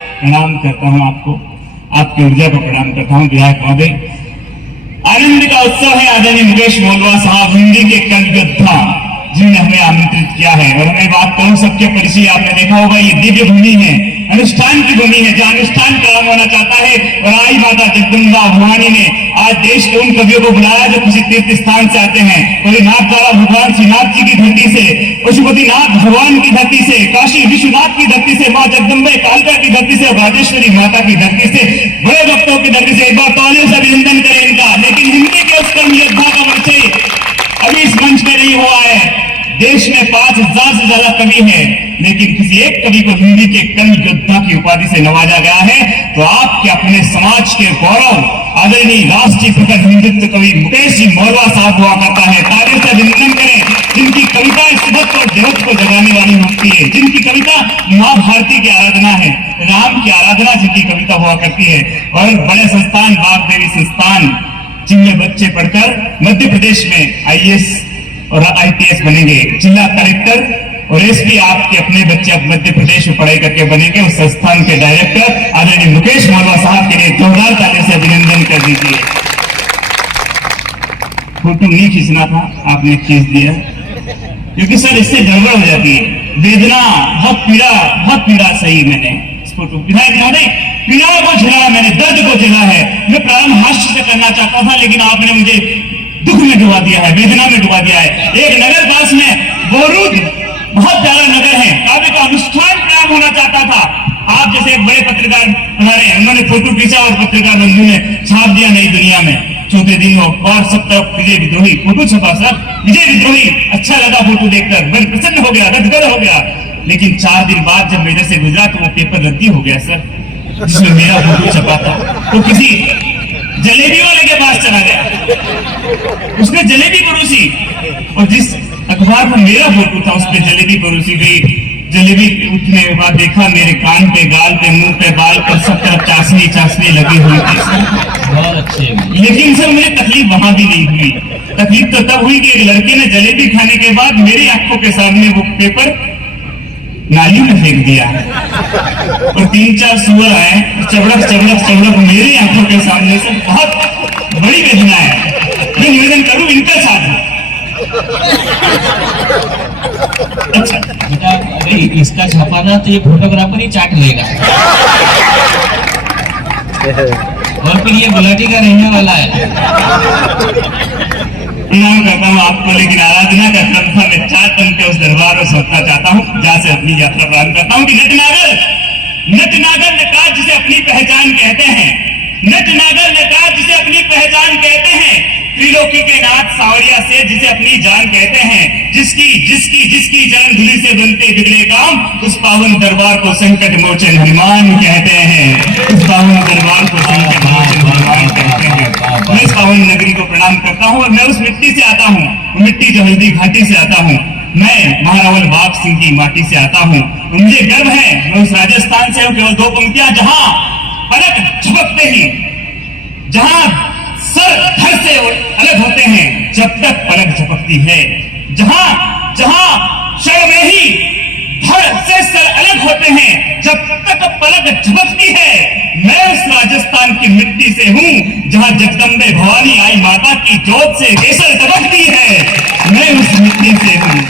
प्रणाम करता हूं आपको, आपकी ऊर्जा को प्रणाम करता हूं। विधायक महोदय, आनंद का उत्सव है। आदरणीय मुकेश मोलवा साहब हिंदी के कल योद्धा जिन्होंने हमें आमंत्रित किया है। और मैं बात करूं सबके परिचय, आपने देखा होगा ये दिव्य भूमि है, अनुष्ठान की भूमि है, जहां अनुष्ठान प्रारंभ होना चाहता है। और आई माता जगदम्बा भवानी ने आज देश के उन कवियों को बुलाया जो किसी तीर्थ स्थान से आते हैं। कोई नाथ द्वारा भगवान श्रीनाथ जी की धरती से, पशुपतिनाथ भगवान की धरती से, काशी विश्वनाथ की धरती से, माँ जगदम्बे कालिका की धरती से, राजेश्वरी माता की धरती से, बड़े भक्तों की धरती से। एक बार तालियों से अभिनंदन करें इनका। लेकिन हिंदी के उस कर्म योद्धा का परिचय अभी इस मंच में नहीं हुआ है। देश में 5000 से ज्यादा कवि हैं, लेकिन किसी एक कवि को हिंदी के कर्म योद्धा की उपाधि से नवाजा गया है। तो आपके अपने समाज के गौरव आदरणीय राष्ट्रीय प्रकट हिंदुत्व कवि मुकेश जी मोरवा साहब हुआ करता है। तालियों से अभिनंदन करें। जिनकी कविता सिद्धत्व और देवत्व को जगाने वाली होती है, जिनकी कविता माँ भारती की आराधना है, राम की आराधना जिनकी कविता हुआ करती है। और बड़े संस्थान बाग देवी संस्थान जिनमें बच्चे पढ़कर मध्य प्रदेश में IAS और IPS बनेंगे, जिला कलेक्टर और SP आपके अपने बच्चे अब मध्य प्रदेश में पढ़ाई करके बनेंगे। उस संस्थान के डायरेक्टर आदरणीय मुकेश मोरवा साहब के लिए जोरदार ताली से अभिनंदन कर दीजिए। फोटो नहीं खींचना था, आपने खींच दिया, क्योंकि सर इससे गड़बड़ हो जाती है। वेदना, बहुत पीड़ा सही मैंने इस फोटो। विधायक महोदय, पीड़ा को झेला मैंने, दर्द को झेला है। मैं प्रारंभ हास्य से करना चाहता था, लेकिन आपने मुझे दुख में डुबा दिया है, वेदना में डुबा दिया है। एक नगर पास में बोरूद बहुत प्यारा नगर है, काव्य का अनुष्ठान प्रारंभ होना चाहता था। आप जैसे एक बड़े पत्रकार हमारे, उन्होंने फोटो खींचा और पत्रकार बंधु ने छाप दिया नई दुनिया में। चौथे दिन और सब तरफ विजय विद्रोही फोटो छपा सर, विजय विद्रोही। अच्छा लगा फोटो देखकर, मैं प्रसन्न हो गया, गदगद हो गया। लेकिन 4 दिन बाद जब मेरे से गुजरा तो वो पेपर रद्दी हो गया सर, जिसमें मेरा फोटो छपा था। तो किसी जलेबी वाले के पास चला गया, उसने जलेबी परोसी, और जिस अखबार में मेरा फोटो था उस पर जलेबी परोसी गई। जलेबी उठने के बाद देखा मेरे कान पे, गाल पे, मुंह पे, बाल पर सब तरफ चाशनी लगी हुई थी। बहुत अच्छे। लेकिन सर मुझे तकलीफ वहां भी नहीं हुई। तकलीफ तो तब हुई कि एक लड़के ने जलेबी खाने के बाद मेरी आंखों के सामने वो पेपर नाली में फेंक दिया और 3-4 सुअर आए, चबड़क मेरी आंखों के सामने से। बहुत बड़ी वेदना है। मैं निवेदन करूं इनका साथ। अच्छा बेटा, अरे इसका छापाना तो ये फोटोग्राफर ही चाट लेगा और फिर ये गुलाटी का रहने वाला है। प्रणाम करता हूँ आपको, लेकिन आराधना का क्रम था। मैं 4 टन के उस दरबार में सौंपना चाहता हूँ, जहाँ से अपनी यात्रा प्रारंभ करता हूँ। कि नटनागर नकार जिसे अपनी पहचान कहते हैं, नटनागर नकार जिसे अपनी पहचान कहते हैं, त्रिलोकी के नाथ सावरिया से जिसे अपनी जान कहते हैं, जिसकी जान धुली से बनते बिगड़े काम, उस पावन दरबार को संकट मोचन हनुमान कहते हैं। उस पावन दरबार को संकट मोचन हनुमान कहते हैं। मैं इस पावन नगरी को प्रणाम करता हूँ और मैं उस मिट्टी से आता हूँ, मिट्टी जो हल्दी घाटी से आता हूँ। मैं महारावल बाग सिंह की माटी से आता हूँ। मुझे गर्व है मैं उस राजस्थान से हूँ। केवल 2 पंक्तियां, जहां पलक झपकते ही, जहां सर धड़ से अलग होते हैं जब तक पलक झपकती है, जहां क्षण में ही धड़ से सर अलग होते हैं जब तक पलक झपकती है। मैं उस राजस्थान की मिट्टी से हूं जहां जगदम्बे भवानी आई माता की जोत से केसर दबकती है। मैं उस मिट्टी से हूं।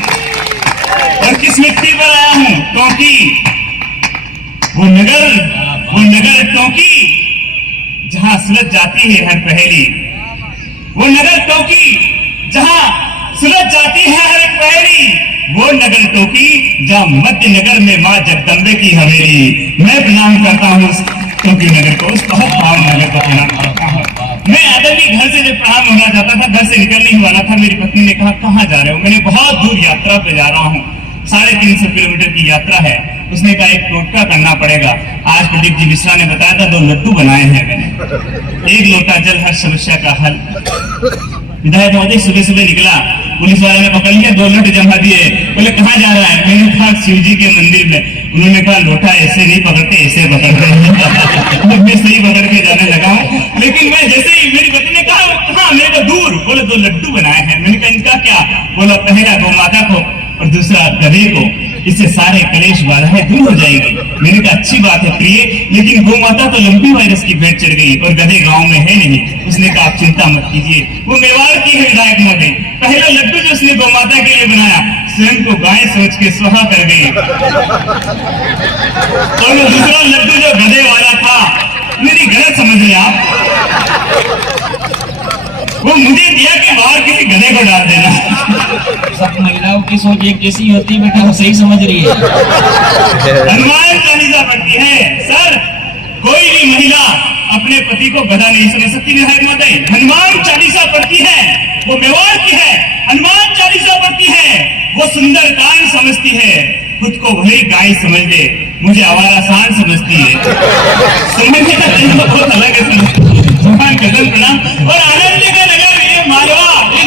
और किस मिट्टी पर आया हूं? क्योंकि वो नगर क्योंकि जहां सुलझ जाती है हर पहेली, वो नगर टोकी जहां सुलझ जाती है हर एक पहेली, वो नगर टोकी जहां मध्य नगर में मां जगदम्बे की हवेली। मैं प्रणाम करता हूँ उस टोकी नगर को, उस बहुत पावन नगर को प्रणाम करता हूँ। मैं आदमी घर से जब प्रणाम होना चाहता था, घर से निकलने ही वाला था, मेरी पत्नी ने कहा कहाँ जा रहे हो? मैंने बहुत दूर यात्रा पे जा रहा हूँ, 350 किलोमीटर की यात्रा है। उसने कहा एक टोटका करना पड़ेगा। आज प्रदीप जी मिश्रा ने बताया था 2 लड्डू बनाए हैं मैंने, 1 लोटा जल हर समस्या का हल। विधायक महोदय सुबह निकला, पुलिस वाले ने पकड़ लिया, 2 लड्डू जमा दिए। बोले कहाँ जा रहा है? मैंने कहा शिव जी के मंदिर में। उन्होंने कहा लोटा ऐसे नहीं पकड़ते, ऐसे पकड़ते हैं। मैं सही पकड़ के जाने लगा हूँ। लेकिन मैं जैसे ही मेरी पत्नी ने कहा कहाँ? मेरे को दूर। बोले 2 लड्डू बनाए हैं। मैंने कहा इनका क्या? बोला पहला गौ माता को और दूसरा गधे को। इससे सारे कलेश बाधाएं दूर हो जाएंगे। मैंने कहा अच्छी बात है प्रिय, लेकिन गौ माता तो लंबी वायरस की भेंट चढ़ गई और गधे गांव में है नहीं। उसने कहा आप चिंता मत कीजिए, वो मेवाड़ की है विधायक न गई। पहला लड्डू जो उसने गौ माता के लिए बनाया स्वयं को गाय सोच के स्वाहा कर गई, और वो दूसरा लड्डू जो गधे वाला था, मेरी गलत समझ रहे आप, वो मुझे दिया कि बाहर किसी गधे को डाल देना। सब महिलाओं की सोच एक जैसी होती है बेटा, वो सही समझ रही है। हनुमान चालीसा पढ़ती है सर, कोई भी महिला अपने पति को गधा नहीं समझ सकती विधायक महोदय। हनुमान चालीसा पढ़ती है, वो मेवाड़ की है, हनुमान चालीसा पढ़ती है, वो सुंदर कांड समझती है, खुद को भले गाय समझ ले, मुझे आवारा सांड समझती है। समझने का तरीका बहुत अलग है। भगवान गजल प्रणाम। और आनंद का नगर ये मालवा, ये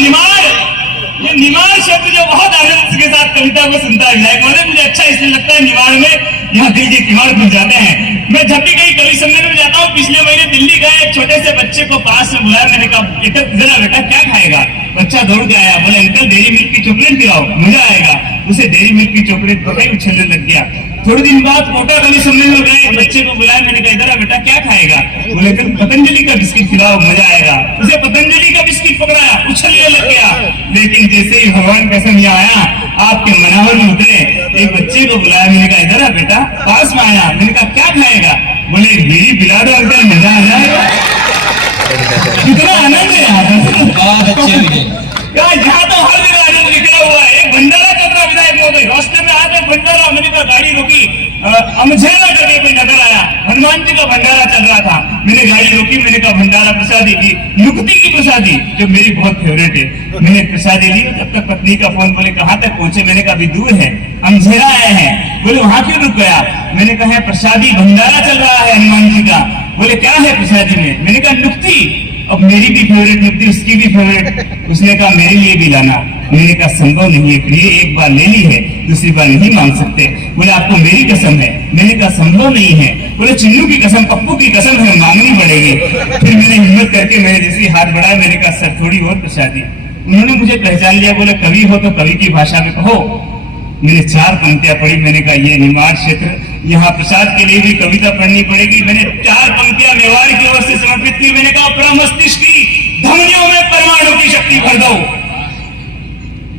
निमाड़ शब्द जो बहुत आनंद के साथ कविता को सुनता है विधायक महोदय, मुझे अच्छा इसलिए लगता है निमाड़ में यहाँ दिल के किमाड़ खुल जाते हैं। मैं जब भी कहीं कवि सम्मेलन में जाता हूँ, पिछले महीने दिल्ली गए, एक छोटे से बच्चे को पास में बुलाया, मैंने कहा इधर बेटा क्या खाएगा? बच्चा दौड़ के आया, बोले अंकल डेयरी मिल्क की चॉकलेट खिलाओ, मजा आएगा। उसे डेयरी मिल्क की चॉकलेट पकड़ी, उछलने लग गया। थोड़े दिन बाद मोटा कवि सम्मेलन में गए, बच्चे को बुलाया, मैंने कहा इधर बेटा क्या खाएगा? बोले अंकल पतंजलि का बिस्किट खिलाओ, मजा आएगा। उसे पतंजलि का बिस्किट पकड़ाया, उछलने लग गया। लेकिन जैसे ही भगवान कसम यहाँ आया, आपके मनावर में उतरे, एक बच्चे को बुलाया, मैंने कहा इधर आ बेटा, पास में आया, मैंने कहा क्या खाएगा? बोले बीड़ी पिला दो अंकल, मजा आ जाएगा। कितना आनंद है यहाँ पर, बहुत अच्छे हुए। यहाँ तो हर जगह आनंद निकला हुआ है। एक भंडारा चल रहा विधायक महोदय, रास्ते में आते भंडारा, मैंने कहा गाड़ी रोकी, अमझेरा करके कोई नजर आया, हनुमान जी का भंडारा चल रहा था, मैंने गाड़ी रोकी, मैंने कहा भंडारा प्रसादी दी, नुक्ति की प्रसादी जो मेरी बहुत फेवरेट है, मैंने प्रसादी ली। तब तक पत्नी का फोन, बोले कहाँ तक पहुंचे? मैंने कहा अभी दूर है, अमझेरा आए हैं। बोले वहां क्यों रुक गया? मैंने कहा प्रसादी भंडारा चल रहा है हनुमान जी का। बोले क्या है प्रसादी में? मैंने कहा नुक्ति। अब मेरी भी फेवरेट नुक्ति, उसकी भी फेवरेट। उसने कहा मेरे लिए भी लाना। मैंने कहा संभव नहीं है प्रिय, एक बार ले ली है, दूसरी बार नहीं मांग सकते। बोले आपको मेरी कसम है। मैंने कहा संभव नहीं है। बोले चिन्नू की कसम, पप्पू की कसम है, मांगनी पड़ेगी। फिर मैंने हिम्मत करके मेरे जैसे हाथ बढ़ाया, मैंने कहा सर थोड़ी और प्रसादी। उन्होंने मुझे पहचान लिया, बोले कवि हो तो कवि की भाषा में कहो। मैंने 4 पंक्तियां पढ़ी, मैंने कहा ये निमाड़ क्षेत्र, यहाँ प्रसाद के लिए भी कविता पढ़नी पड़ेगी। मैंने 4 पंक्तियां मेवाड़ की ओर से समर्पित की। मैंने कहा प्रमस्तिष्क की धमनियों में परमाणु की शक्ति भर दो,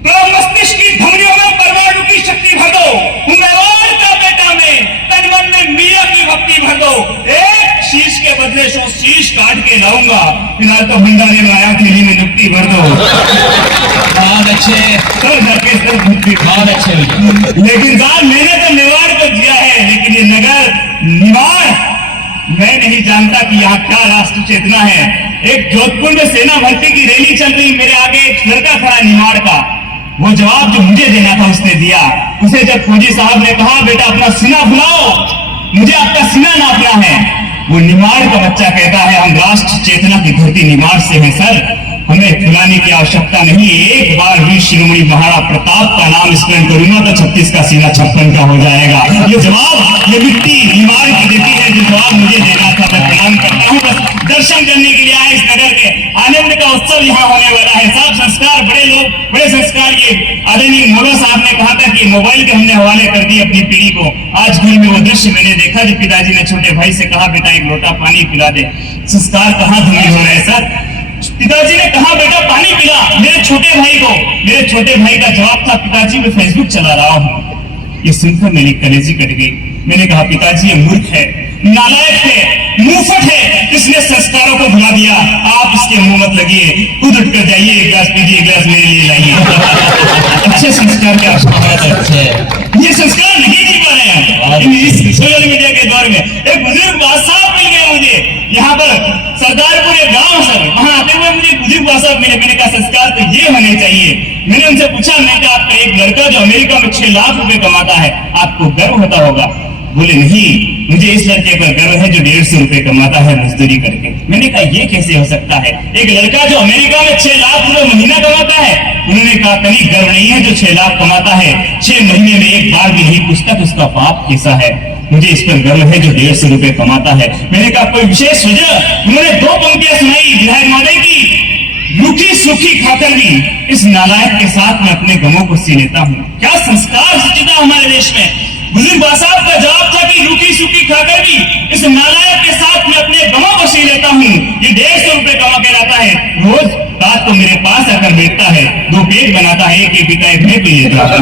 प्रमस्तिष्क की धमनियों में परमाणु की शक्ति भर दो, मेवाड़ का बेटा में तन मन में मीरा की भक्ति भर दो। एक शीश के बदले 100 शीश काट के लाऊंगा। फिलहाल तो भंडारे में आया, थैली में नुक्ति भर दो। बहुत अच्छे, बहुत अच्छे। लेकिन साहब मैंने तो मेवाड़ को जिया है, लेकिन ये नगर निमाड़, मैं नहीं जानता कि यहाँ क्या राष्ट्र चेतना है। एक जोधपुर में सेना भर्ती की रैली चल रही, मेरे आगे एक लड़का खड़ा निमाड़ का, वो जवाब जो मुझे देना था उसने दिया। उसे जब फौजी साहब ने कहा बेटा अपना सीना फुलाओ, मुझे आपका सीना नापना है, वो निमाड़ का बच्चा कहता है हम राष्ट्र चेतना की धरती निमाड़ से हैं सर, हमें फुलाने की आवश्यकता नहीं। एक बार ही शिरोमणि महाराणा प्रताप का नाम स्मरण करूंगा तो 36 का सीना 56 का हो जाएगा। ये जवाब ये मिट्टी निमाड़ की देती है, जो जवाब मुझे देना था। मैं प्रणाम करता हूँ, बस दर्शन करने के लिए आए। इस नगर के आनंद का उत्सव यहाँ होने वाला है। साफ संस्कार, बड़े लोग, बड़े संस्कार। ये आदरणीय मोलो साहब ने कहा था कि मोबाइल के हमने हवाले कर दी अपनी पीढ़ी को। आज घर में वो दृश्य मैंने देखा जब पिताजी ने छोटे भाई से कहा बेटा एक लोटा पानी पिला दे। संस्कार कहाँ धूमिल हो रहे हैं सर? पिताजी ने कहा बेटा पानी पिला मेरे छोटे भाई को। मेरे छोटे भाई का जवाब था पिताजी मैं फेसबुक चला रहा हूँ। ये सुनकर मेरी कलेजी कट गई। मैंने कहा पिताजी ये मूर्ख है, नालायक है, मुंहफट है, इसने संस्कारों को भुला दिया। आप इसके मुंह मत लगिए, खुद उठ कर जाइए, एक गिलास पीजिए, एक गिलास मेरे लिए लाइए। अच्छे संस्कार के आवश्यकता, ये संस्कार नहीं जी पा रहे हैं इस सोशल मीडिया के दौर में। एक बुजुर्ग बादशाह मिल गए मुझे यहाँ पर सरदारपुर एक गांव सर, वहां आते हुए मुझे बुजुर्ग बादशाह मिले। मैंने कहा संस्कार तो ये होने चाहिए। मैंने उनसे पूछा, मैं कहा आपका एक लड़का जो अमेरिका में 6 लाख रुपए कमाता है, आपको गर्व होता होगा? बोले नहीं, मुझे इस लड़के पर गर्व है जो 150 रुपए कमाता है मजदूरी करके। मैंने कहा ये कैसे हो सकता है? एक लड़का जो अमेरिका में 6 लाख रुपए महीना कमाता है। उन्होंने कहा तनिक गर्व नहीं है जो 6 लाख कमाता है, 6 महीने में एक बार भी नहीं पूछता कि उसका बाप कैसा है। मुझे इस पर गर्व है जो 150 रुपए कमाता है। मैंने कहा कोई विशेष वजह? उन्होंने 2 पंक्तियां सुनाई विधायक महोदय की। रूखी सूखी खाकर भी इस नालायक के साथ मैं अपने गमों को सी लेता हूँ। क्या संस्कार सिंचित हमारे देश में। बुजुर्ग साहब का जवाब था कि रूखी सूखी खाकर भी इस नालायक के साथ मैं अपने गमों को सी लेता हूँ। ये 150 रुपए कमा के लाता है, रोज रात को मेरे पास आकर बैठता है, 2 पेट बनाता है, एक पिता एक मैं पी लेता हूँ।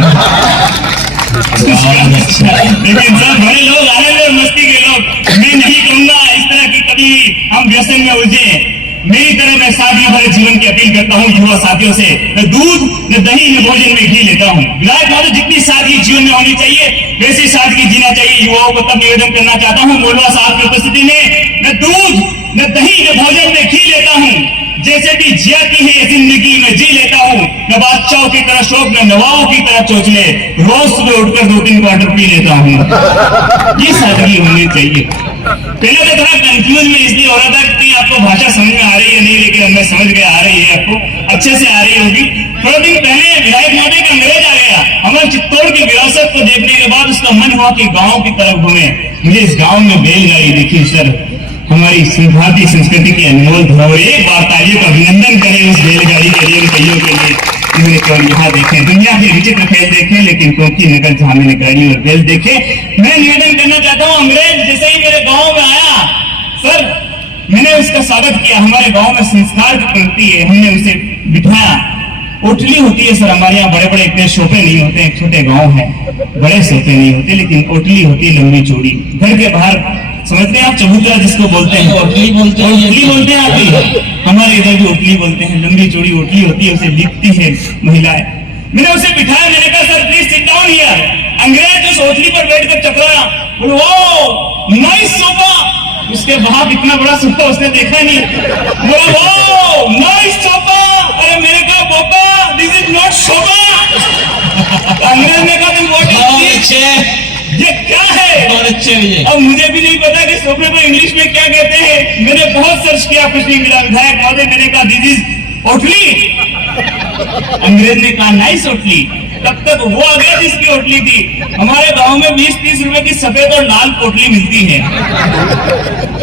लेकिन सब बड़े लोग, आनंद और मस्ती के लोग, मैं नहीं कहूंगा इस तरह की कभी हम व्यसन में उलझे। मेरी तरह मैं सादगी भरे जीवन की अपील करता हूँ युवा साथियों से। न दूध न दही न भोजन में घी लेता हूँ। विधायक महोदय, जितनी सादगी जीवन में होनी चाहिए वैसी सादगी जीना चाहिए। युवाओं को तब निवेदन करना चाहता हूँ, मोलवा साहब की उपस्थिति में, न दूध न दही न भोजन में घी लेता हूँ, जैसे भी जियाती है जिंदगी में जी लेता हूँ। न बादशाहों की तरह शौक न नवाबों की तरह चोचले, रोज सुबह उठकर 2-3 क्वार्टर पी लेता हूँ। ये सादगी होनी चाहिए। पहले तो थोड़ा कंफ्यूज में इसलिए हो रहा था कि आपको भाषा समझ में आ रही है नहीं, लेकिन मैं समझ गया आ रही है, आपको अच्छे से आ रही होगी। थोड़ा दिन पहले विधायक महोदय का अंग्रेज आ गया। हमारे चित्तौड़ की विरासत को देखने के बाद उसका मन हुआ कि गांव की तरफ घूमे। मुझे इस गांव में बैलगाड़ी दिखी। सर, हमारी भारतीय संस्कृति की अनमोल धरोहर, एक बार तालियों का अभिनंदन करें उस बैलगाड़ी के लिए, कईयों के लिए। मैंने केवल यहाँ देखे, दुनिया के विचित्र खेल देखे, लेकिन कोकी नगर झामेले गाड़ी और बैल देखे। मैं निवेदन करना चाहता हूँ, अंग्रेज जैसे ही मेरे गांव में आया, सर मैंने उसका स्वागत किया। हमारे गांव में संस्कार की प्रवृत्ति है, हमने उसे बिठाया। ओटली होती है सर, हमारे यहाँ बड़े बड़े इतने सोफे नहीं होते, एक छोटे गांव है, बड़े सोफे नहीं होते, लेकिन ओटली होती है लंबी चौड़ी। घर के बाहर समझते हैं आप, चबूतरा जिसको बोलते हैं, ओटली बोलते हैं, ओटली बोलते हैं आप। हमारे इधर भी ओटली बोलते हैं, लंबी चौड़ी ओटली होती है, उसे लिखती है महिलाएं। मैंने उसे बिठाया, मैंने कहा sir please sit down here. अंग्रेज उस ओटली पर बैठकर चकराया, बोले ओ नाइस सोफा। उसके बाप इतना बड़ा सोफा उसने देखा नहीं, बोला ओ नाइस सोफा। अरे मैंने कहा पापा दिस इज नॉट सोफा। अंग्रेज ने कहा तुम व्हाट इज दिस, ये क्या है? बहुत अच्छे भैया। अब मुझे भी नहीं पता कि सोफे को इंग्लिश में क्या कहते हैं। मैंने बहुत सर्च किया, कुछ नहीं मिला। विधायक महोदय, मैंने कहा दिस इज ओटली। अंग्रेज ने कहा नाइस ओटली। तब तक वो आ गया जिसकी ओटली थी। हमारे गांव में 20-30 रुपए की सफेद और लाल पोटली मिलती है,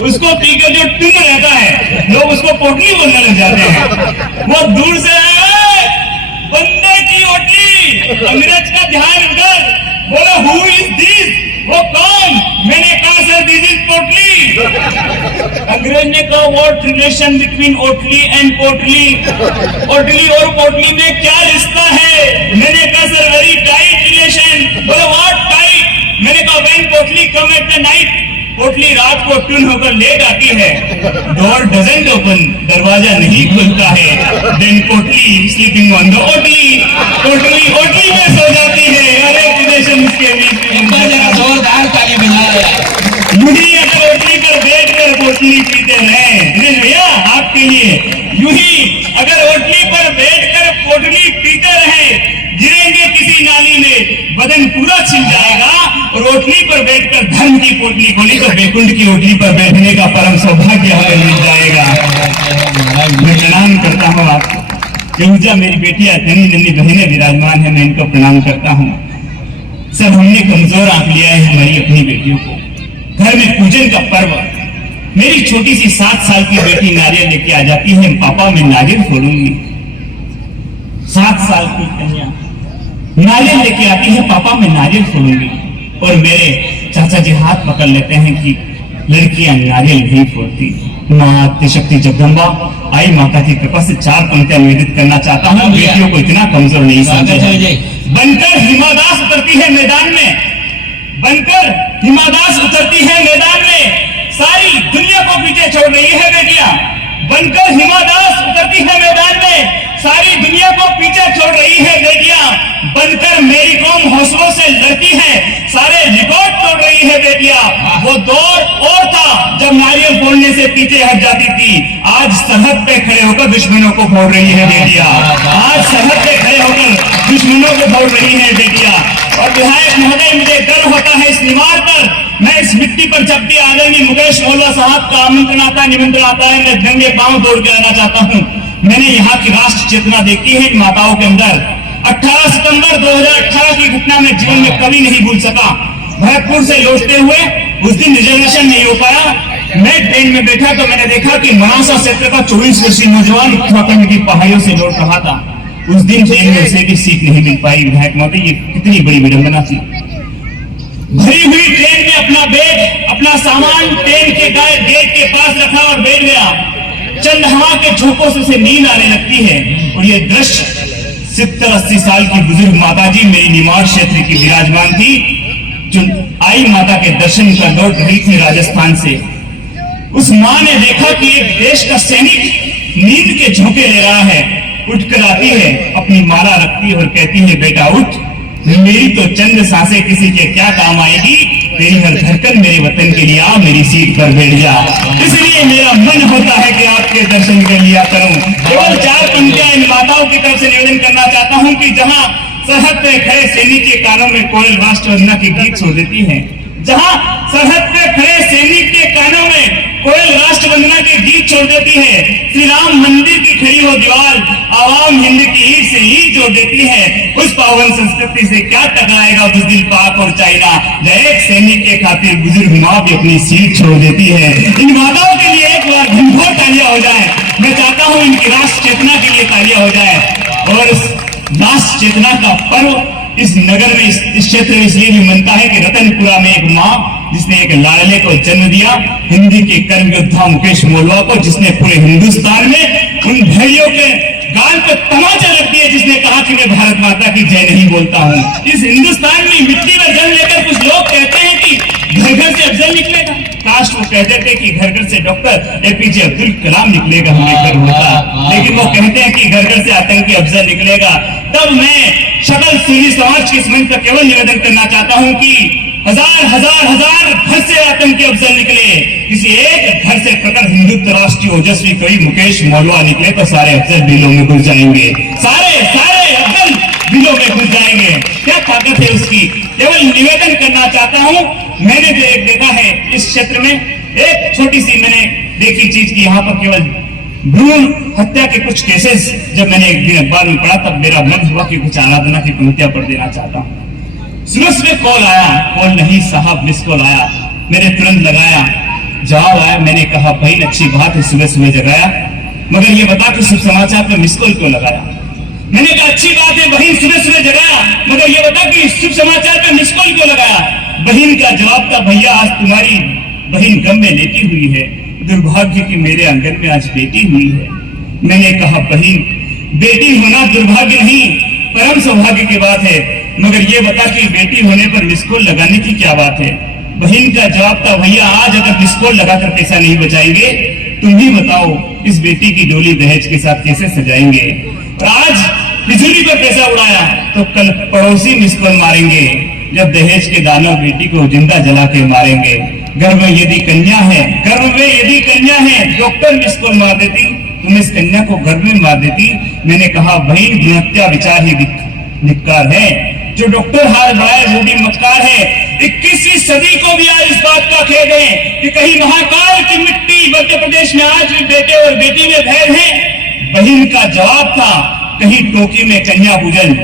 उसको पीकर जो टुम रहता है लोग उसको पोटली बोलने लग जाते हैं। वो दूर से आए, बंदे की ओटली। अंग्रेज का ध्यान उधर, बोला हु इज दिस, वो कौन? मैंने कहा सर दिस इज पोटली। अंग्रेज ने कहा व्हाट रिलेशन बिटवीन ओटली एंड पोटली, ओटली और पोटली में क्या रिश्ता है? मैंने कहा सर वेरी टाइट रिलेशन। बोला व्हाट टाइट? मैंने कहा व्हेन पोटली कम एट द नाइट, पोटली रात को टून होकर लेट आती है, डोर डजंट ओपन, दरवाजा नहीं खुलता है, देन पोटली स्लीपिंग ऑन द ओटली, पोटली ओटली में सो जाती है। अरे रिलेशन इसके बीच में जोरदार ताली बजा। यूं ही अगर ओटली पर बैठकर पोटली पीते रहे, दिनेश भैया आपके लिए, यूं ही अगर ओटली पर बैठकर पोटली पीते रहे, गिरेंगे किसी नाली में, बदन पूरा छिल जाएगा। और ओटली पर बैठकर धर्म की पोटली खोली तो वैकुंठ की ओटली पर बैठने का परम सौभाग्य हमें मिल जाएगा। मैं प्रणाम करता हूँ आपको। यहूजा मेरी बेटियां, नन्ही नन्ही बहनें विराजमान है, मैं इनको प्रणाम करता हूँ। सब हमने कमजोर आंक लिया है हमारी अपनी बेटियों को। घर में पूजन का पर्व, मेरी छोटी सी 7 साल की बेटी नारियल लेके आ जाती है, पापा मैं नारियल फोड़ूंगी। 7 साल की कन्या नारियल लेके आती है, पापा मैं नारियल फोड़ूंगी। और मेरे चाचा जी हाथ पकड़ लेते हैं कि लड़कियां नारियल नहीं फोड़ती। माँ शक्ति जगदम्बा, आई माता की कृपा से 4 पंक्तियां निवेदित करना चाहता हूँ। बेटियों को इतना कमजोर नहीं समझे। बनकर हिमादास उतरती है मैदान में, बनकर हिमादास उतरती है मैदान में, सारी दुनिया को पीछे छोड़ रही है बेटियां। बनकर हिमादास उतरती है मैदान में, सारी दुनिया को पीछे छोड़ रही है बेटियां। बनकर मेरी कौम हौसलों से लड़ती है, सारे रिकॉर्ड तोड़ रही है बेटियां। वो दौर और था जब नारियल फोड़ने से पीछे हट जाती थी, आज सरहद पे खड़े होकर दुश्मनों को फोड़ रही है बेटियां। आज सरहद पे खड़े होकर दुश्मनों को फोड़ रही है बेटियां। और विधायक महोदय, मुझे गर्व होता है इस निवार पर, मैं इस मिट्टी पर जब भी आदरणीय मुकेश मोल्ला साहब का आमंत्रण आता है, निमंत्रण आता है, मैं नंगे पांव दौड़ के आना चाहता हूँ। मैंने यहाँ की राष्ट्र चेतना देखी है इन माताओं के अंदर। 18 सितंबर 2018 की घटना में जीवन में कभी नहीं भूल सका। भरतपुर से लौटते हुए उस दिन रिजर्वेशन नहीं हो पाया, मैं ट्रेन में बैठा तो मैंने देखा कि मनासा क्षेत्र का 24 वर्षीय नौजवान उत्तराखंड की पहाड़ियों से लौट रहा था। उस दिन ट्रेन में उसे भी सीट नहीं मिल पाई। विधायक महोदय, ये कितनी बड़ी विडंबना थी। भरी हुई ट्रेन में अपना बैग, अपना सामान ट्रेन के गेट के पास रखा और बैठ गया। चंद हवा के झोंकों से उसे नींद आने लगती है और ये दृश्य 70-80 साल की बुजुर्ग माताजी मेरी निमाड़ क्षेत्र की विराजमान थी, जो आई माता के दर्शन कर लौट रही थी राजस्थान से। उस मां ने देखा कि एक देश का सैनिक नींद के झोंके ले रहा है। उठकर आती है, अपनी माला रखती है और कहती है, बेटा उठ, मेरी तो चंद सांसें किसी के क्या काम आएगी, तेरी हर धड़कन मेरे वतन के लिए आ, मेरी सीट पर बैठ जा। इसलिए मेरा मन होता है कि आपके दर्शन कर लिया करूं। केवल 4 पंक्तियां इन माताओं की तरफ से निवेदन करना चाहता हूं कि जहां सरहद पे खड़े सैनिक के कानों में कोयल राष्ट्र वंदना के गीत छोड़ देती है, जहां सरहद पे खड़े सैनिक के कानों में कोयल राष्ट्र वंदना के गीत छोड़ देती है, श्री राम मंदिर की खड़ी हो दीवार आवाम हिंद की ईद से ईद जोड़ देती है, उस पावन संस्कृति से क्या टकराएगा बुज़दिल पाक और चाइना, जब एक सैनिक के खातिर बुजुर्ग माँ भी अपनी सीट छोड़ देती है। इन माताओं के लिए एक बार घंघोर तालियां हो जाए। मैं चाहता हूं इनकी राष्ट्र चेतना के लिए तालियां हो जाए। और इस राष्ट्र चेतना का पर्व इस नगर में, इस क्षेत्र में इसलिए भी मनता है कि रतनपुरा में एक माँ जिसने एक लाडले को जन्म दिया, हिंदी के कर्म योद्धा मुकेश मोलवा को, जिसने पूरे हिंदुस्तान में उन भेड़ियों के गाल पर तमाचा रख दिया, जिसने कहा कि मैं भारत माता की जय नहीं बोलता हूँ। इस हिंदुस्तान में मिट्टी में जन्म लेकर कुछ लोग कहते हैं कि घर घर से अफजल निकलेगा। काश वो कहते थे कि घर घर से डॉक्टर एपीजे अब्दुल कलाम निकलेगा, हमें गर्व होता। लेकिन वो कहते हैं कि घर घर से आतंकी अफजल निकलेगा। तब मैं सकल सुन्नी समाज की मंच पर केवल निवेदन करना चाहता हूं कि हजार घर से आतंकी अफजल निकले, किसी एक घर से प्रकट हिंदुत्व राष्ट्रीय ओजस्वी कवि मुकेश मोलवा निकले तो सारे अफजल बिलों में घुस जाएंगे, सारे अफजल बिलों में घुस जाएंगे। क्या ताकत है उसकी। केवल निवेदन करना चाहता हूं, मैंने जो एक देखा है इस क्षेत्र में, एक छोटी सी मैंने देखी चीज की, यहाँ पर केवल भ्रूण हत्या के कुछ केसेस जब मैंने एक दिन अखबार में पढ़ा, तब मेरा मन हुआ कि कुछ आराधना की पंक्तियां पढ़ देना चाहता हूं। सुबह कॉल आया, कॉल नहीं साहब मिस कॉल आया, मैंने तुरंत लगाया, जवाब आया। मैंने कहा बहन अच्छी बात है सुबह जगाया, मगर ये बता कि शुभ समाचार पे मिस कॉल क्यों लगाया। मैंने कहा अच्छी बात है बहन सुबह जगाया, मगर ये बता कि शुभ समाचार पे मिस कॉल क्यों लगाया। बहन का जवाब था, भैया आज तुम्हारी बहन गम में लेटी हुई है, दुर्भाग्य की मेरे आंगन में आज बेटी हुई है। मैंने कहा बहन बेटी होना दुर्भाग्य नहीं, परम सौभाग्य की बात है, मगर ये बता कि बेटी होने पर मिस कॉल लगाने की क्या बात है। बहन का जवाब था, भैया आज अगर मिस कॉल लगाकर पैसा नहीं बचाएंगे, तुम ही बताओ इस बेटी की डोली दहेज के साथ कैसे सजाएंगे। आज बिजली पर पैसा उड़ाया तो कल पड़ोसी मिस कॉल मारेंगे, जब दहेज के दानव बेटी को जिंदा जला के मारेंगे। गर्भ में यदि कन्या है, डॉक्टर मिस कॉल मार देती, तुम इस कन्या को गर्भ में मार देती। मैंने कहा बहन भ्रूण हत्या विचार ही धिक्कार है, जो डॉक्टर हार बढ़ाए वो भी मक्कार है। 21वीं सदी को भी आज इस बात का खेद है कि कहीं महाकाल की मिट्टी मध्य प्रदेश में आज भी बेटे और बेटी में भेद है। बहन का जवाब था, कहीं टोकी में कन्या पूजन,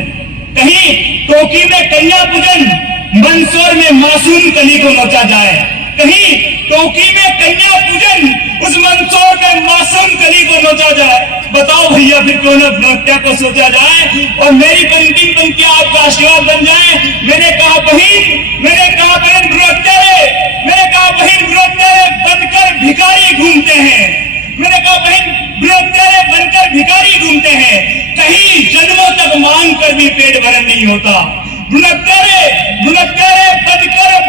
मंदसौर में मासूम कली को नोचा जाए, कहीं टोकी में कन्या पूजन, उस मंदसौर में मासूम कली को नोचा जाए। बताओ भैया फिर क्यों न हत्या को सोचा जाए और मेरी अंतिम पंक्तियां आपका आशीर्वाद बन जाए। मैंने कहा बहन भ्रूणहत्यारे बनकर भिखारी घूमते हैं, कहीं जन्मों तक मांग कर भी पेट भरण नहीं होता। भ्रूणहत्यारे बनकर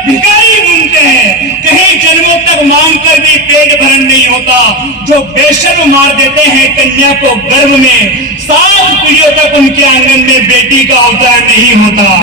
भिखारी घूमते हैं, कहीं जन्मों तक मांग कर भी पेट भरण नहीं होता। जो बेशर्म मार देते हैं कन्या को गर्भ में, 7 पीढ़ियों तक उनके आंगन में बेटी का अवतार नहीं होता।